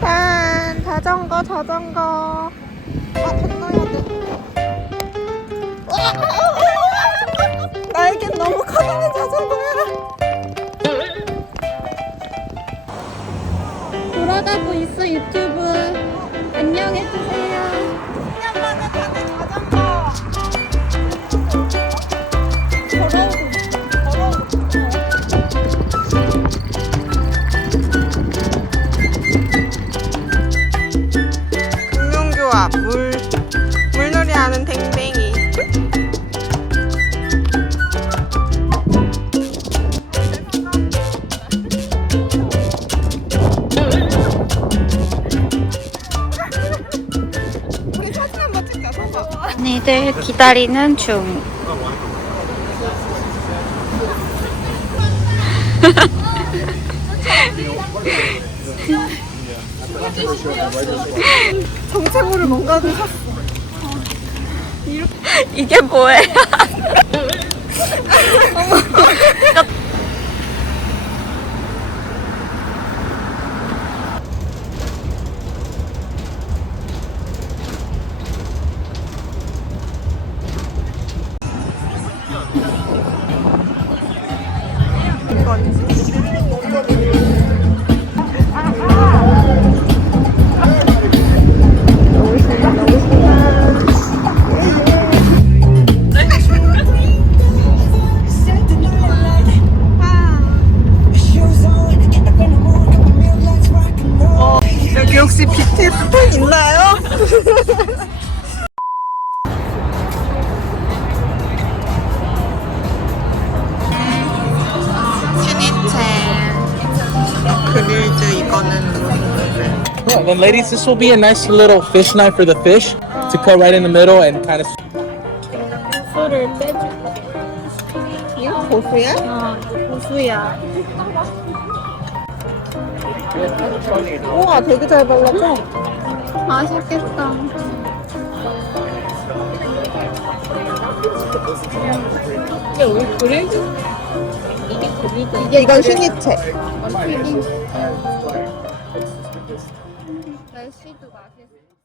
짠! 자전거, 자전거. 아, 건너야 돼. 나에겐 너무 커다란 자전거야. 돌아가고 있어, 유튜브. 안녕해주세요. 언니들 기다리는 중. 정체모를 뭔가를 샀어 이게 뭐예요? 혹시 BTS 있나요? 그릴드 이거는 Yeah, then ladies, this will be a nice little fish knife for the fish to cut right in the middle and kind of. 고수를 빼줘. 이거 고수야? 어, 고수야. 우와 되게 잘 발라져 맛있겠다. 이게 우리 그릴드? 이게 그릴드. 이게 이건 슈니첼 Let's see the boxes.